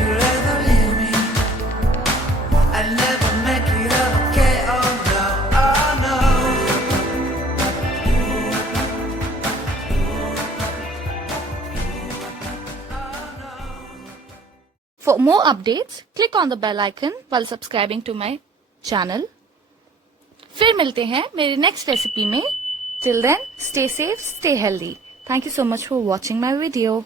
you ever hear me, I never make it up, okay, oh no, oh no. For more updates, click on the bell icon while subscribing to my channel. फिर मिलते हैं मेरी next recipe में. Till then, stay safe, stay healthy. Thank you so much for watching my video.